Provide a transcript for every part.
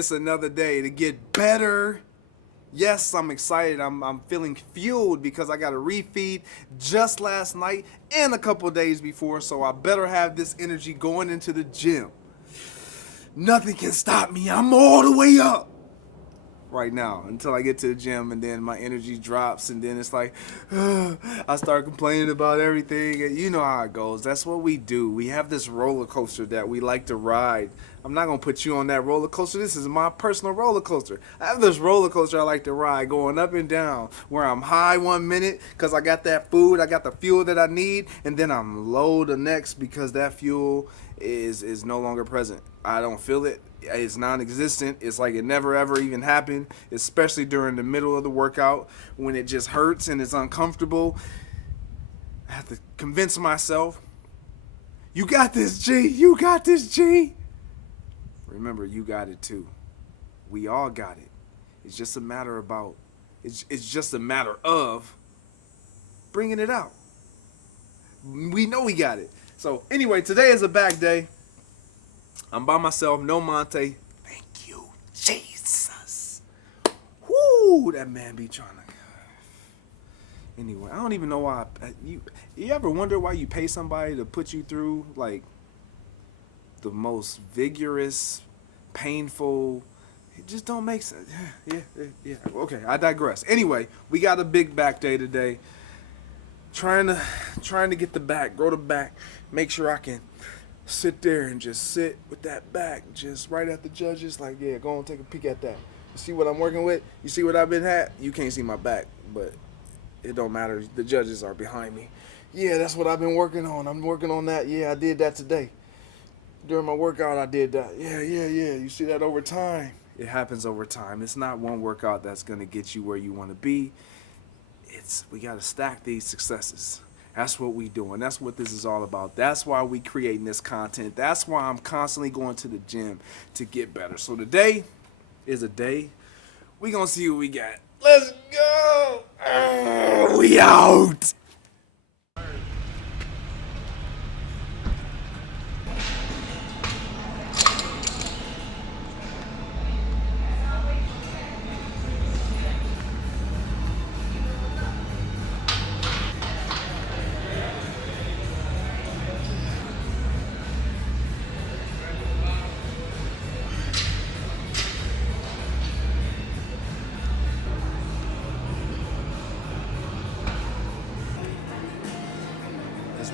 It's another day to get better. Yes, I'm excited. I'm feeling fueled because I got a refeed just last night and a couple days before, so I better have this energy going into the gym. Nothing can stop me. I'm all the way up right now until I get to the gym, and then my energy drops, and then it's like I start complaining about everything, and you know how it goes. That's what we do. We have this roller coaster that we like to ride. I'm not gonna put you on that roller coaster. This is my personal roller coaster. I have this roller coaster I like to ride, going up and down, where I'm high 1 minute because I got that food, I got the fuel that I need, and then I'm low the next because that fuel is no longer present. I don't feel it. It's non-existent. It's like it never ever even happened, especially during the middle of the workout when it just hurts and it's uncomfortable. I have to convince myself, you got this, G. You got this, G. Remember, you got it too. We all got it. It's just a matter of bringing it out. We know we got it. So anyway, today is a back day. I'm by myself, no Monte. Thank you, Jesus. Whoo, that man be trying to. Anyway, I don't even know why. You ever wonder why you pay somebody to put you through like the most vigorous, painful? It just don't make sense. Yeah. Okay, I digress. Anyway, we got a big back day today. Trying to get the back, grow the back, make sure I can sit there and just sit with that back just right at the judges, like, yeah, go and take a peek at that. You see what I'm working with? You see what I've been at? You can't see my back, but it don't matter. The judges are behind me. Yeah, that's what I've been working on. I'm working on that. Yeah, I did that today. During my workout, I did that. Yeah. You see that over time. It happens over time. It's not one workout that's going to get you where you want to be. We got to stack these successes. That's what we doing. That's what this is all about. That's why we creating this content. That's why I'm constantly going to the gym to get better. So today is a day. We gonna see what we got. Let's go. Oh, we out.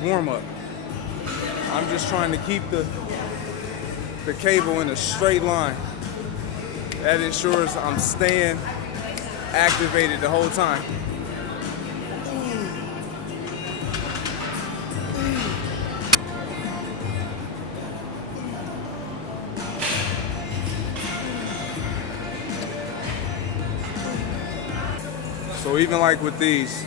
Warm up. I'm just trying to keep the cable in a straight line. That ensures I'm staying activated the whole time. So even like with these,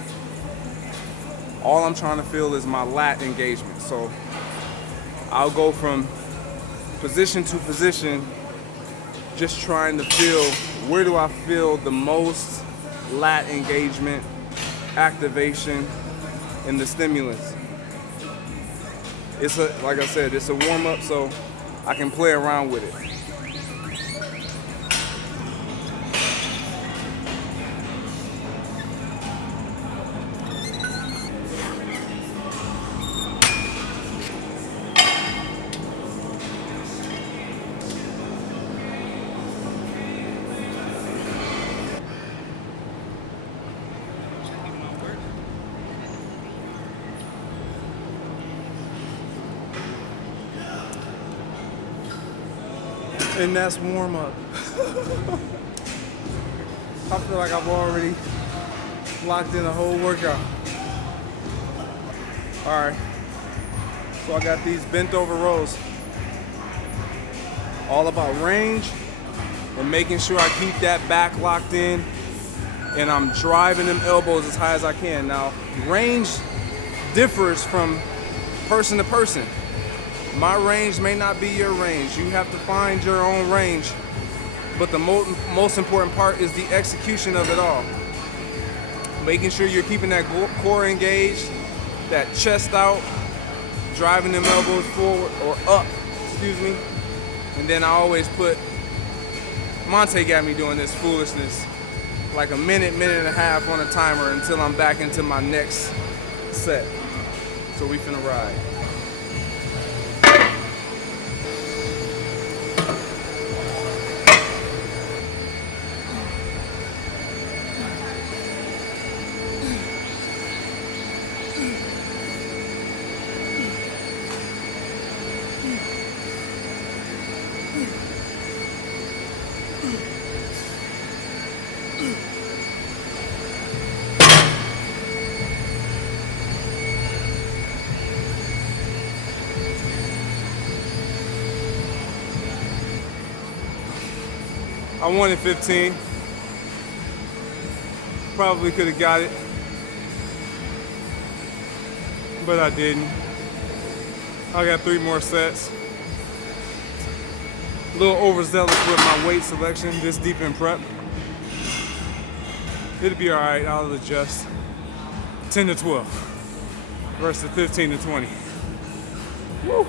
all I'm trying to feel is my lat engagement. So I'll go from position to position, just trying to feel where do I feel the most lat engagement, activation, and the stimulus. Like I said, it's a warm up, so I can play around with it. And that's warm up. I feel like I've already locked in a whole workout. All right, so I got these bent over rows. All about range and making sure I keep that back locked in, and I'm driving them elbows as high as I can. Now, range differs from person to person. My range may not be your range. You have to find your own range. But the most important part is the execution of it all. Making sure you're keeping that core engaged, that chest out, driving them elbows forward or up, excuse me. And then I always put Monte got me doing this foolishness like a minute and a half on a timer until I'm back into my next set. So we finna ride. I wanted 15. Probably could have got it, but I didn't. I got 3 more sets. A little overzealous with my weight selection this deep in prep. It'll be all right, I'll adjust. 10 to 12 versus 15 to 20. Woo!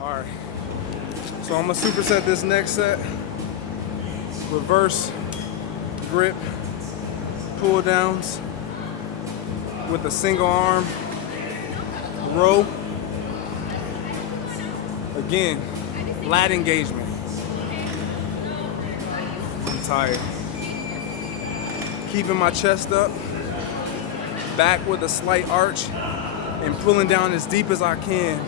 All right, so I'm gonna superset this next set. Reverse grip pull downs with a single arm row. Again, lat engagement. I'm tired. Keeping my chest up, back with a slight arch, and pulling down as deep as I can.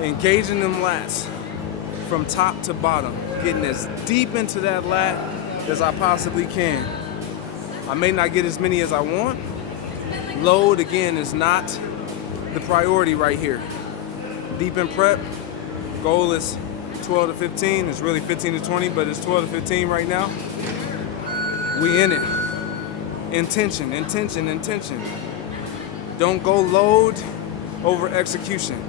Engaging them lats from top to bottom, getting as deep into that lat as I possibly can. I may not get as many as I want. Load, again, is not the priority right here. Deep in prep, goal is 12 to 15. It's really 15 to 20, but it's 12 to 15 right now. We in it. Intention, intention, intention. Don't go load over execution.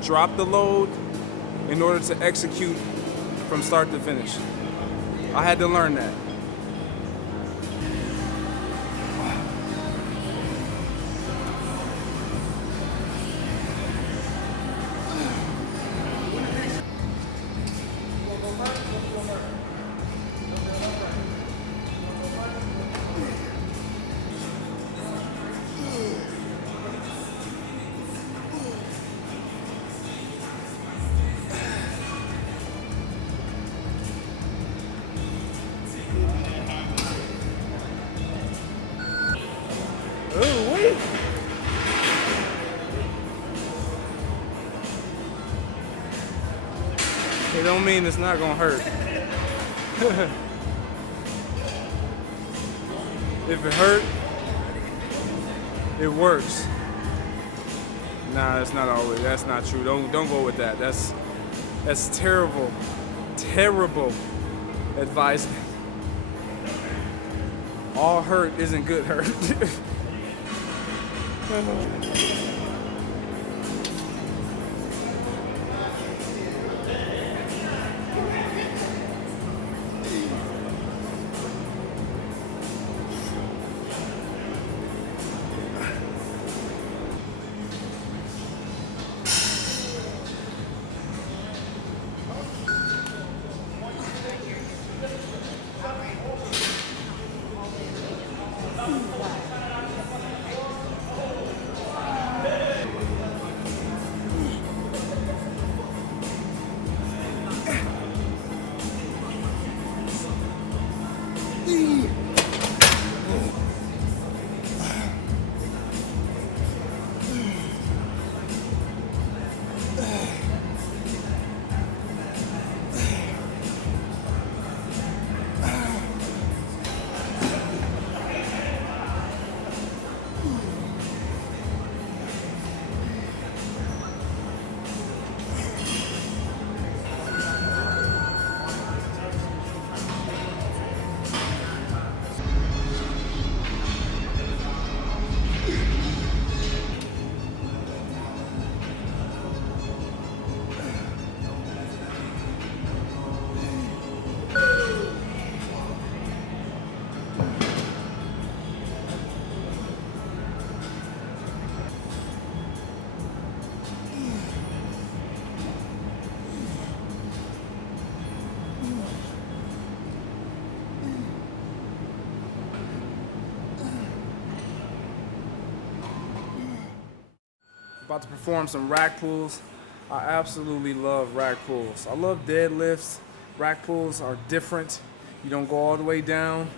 Drop the load in order to execute from start to finish. I had to learn that. Ooh, wait. It don't mean it's not gonna hurt. If it hurt, it works. Nah, that's not always. That's not true. Don't go with that. That's terrible, terrible advisement. All hurt isn't good hurt. About to perform some rack pulls. I absolutely love rack pulls. I love deadlifts. Rack pulls are different. You don't go all the way down,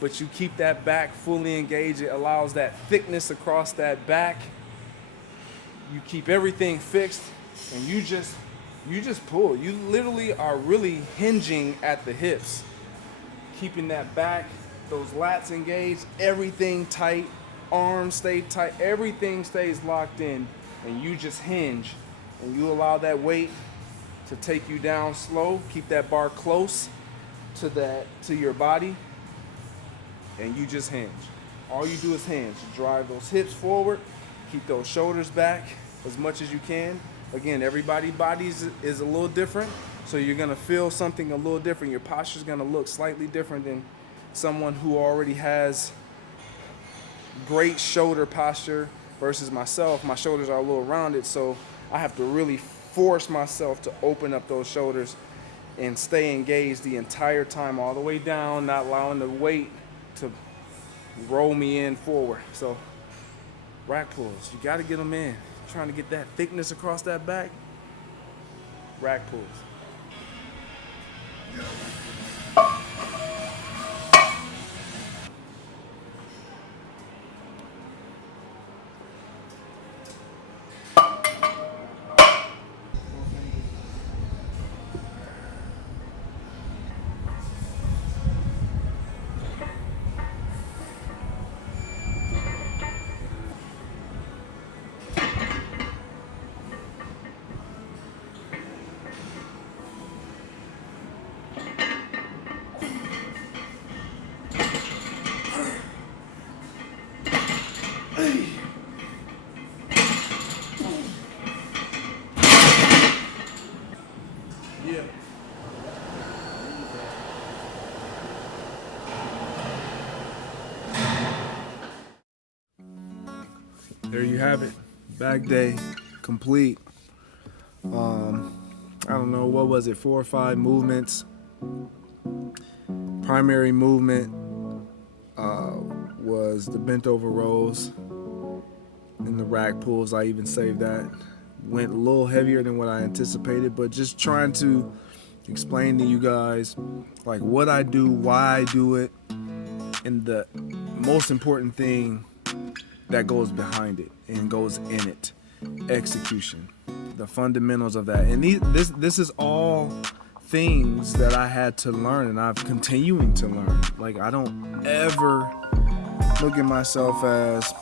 but you keep that back fully engaged. It allows that thickness across that back. You keep everything fixed, and you just pull. You literally are really hinging at the hips, keeping that back, those lats engaged, everything tight, arms stay tight, everything stays locked in, and you just hinge, and you allow that weight to take you down slow. Keep that bar close to your body, and you just hinge. All you do is hinge. Drive those hips forward, keep those shoulders back as much as you can. Again, everybody's body is a little different, so you're gonna feel something a little different. Your posture's gonna look slightly different than someone who already has great shoulder posture versus myself. My shoulders are a little rounded, so I have to really force myself to open up those shoulders and stay engaged the entire time, all the way down, not allowing the weight to roll me in forward. So rack pulls, you got to get them in. Trying to get that thickness across that back. Rack pulls. Yeah. There you have it. Back day complete. I don't know, what was it, 4 or 5 movements. Primary movement was the bent over rows and the rack pulls. I even saved that. Went a little heavier than what I anticipated, but just trying to explain to you guys like what I do, why I do it, and the most important thing that goes behind it and goes in it. Execution. The fundamentals of that. And this is all things that I had to learn, and I'm continuing to learn. Like, I don't ever look at myself as,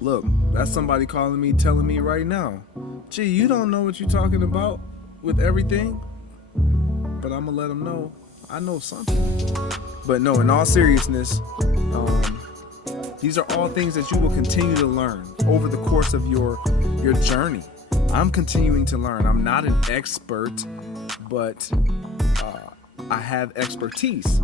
look, that's somebody calling me, telling me right now, gee, you don't know what you're talking about with everything. But I'm gonna let them know I know something. But no, in all seriousness, these are all things that you will continue to learn over the course of your journey. I'm continuing to learn. I'm not an expert, but I have expertise.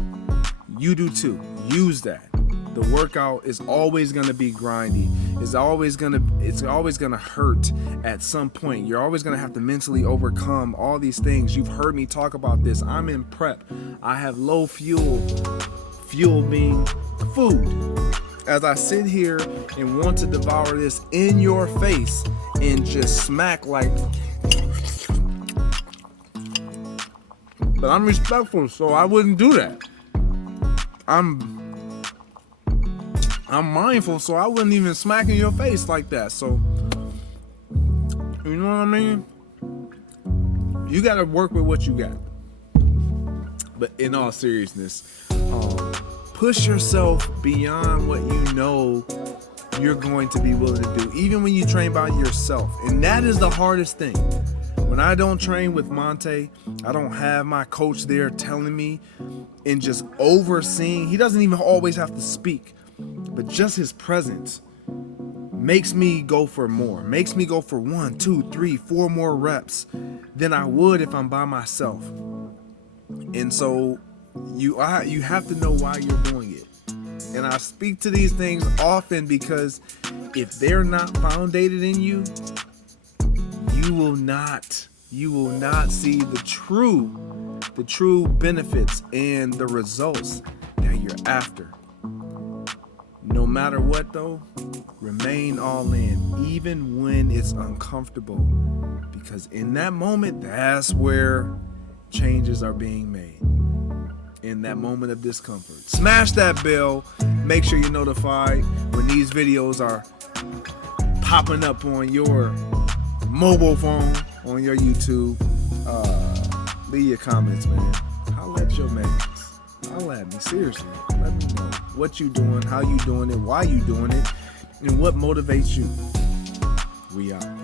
You do too. Use that. The workout is always going to be grindy. It's always going to hurt at some point. You're always going to have to mentally overcome all these things. You've heard me talk about this. I'm in prep. I have low fuel being food. As I sit here and want to devour this in your face and just smack like, but I'm respectful, so I wouldn't do that. I'm mindful, so I wouldn't even smack in your face like that. So, you know what I mean? You got to work with what you got. But in all seriousness, push yourself beyond what you know you're going to be willing to do, even when you train by yourself. And that is the hardest thing. When I don't train with Monte, I don't have my coach there telling me and just overseeing. He doesn't even always have to speak, but just his presence makes me go for more, makes me go for 1, 2, 3, 4 more reps than I would if I'm by myself. And so you have to know why you're doing it. And I speak to these things often because if they're not founded in you, you will not see the true benefits and the results that you're after. No matter what though, remain all in, even when it's uncomfortable. Because in that moment, that's where changes are being made. In that moment of discomfort. Smash that bell. Make sure you're notified when these videos are popping up on your mobile phone, on your YouTube. Leave your comments, man. Holla at your mans. Holla at me, seriously. Let me know what you doing, how you doing it, why you doing it, and what motivates you. We out.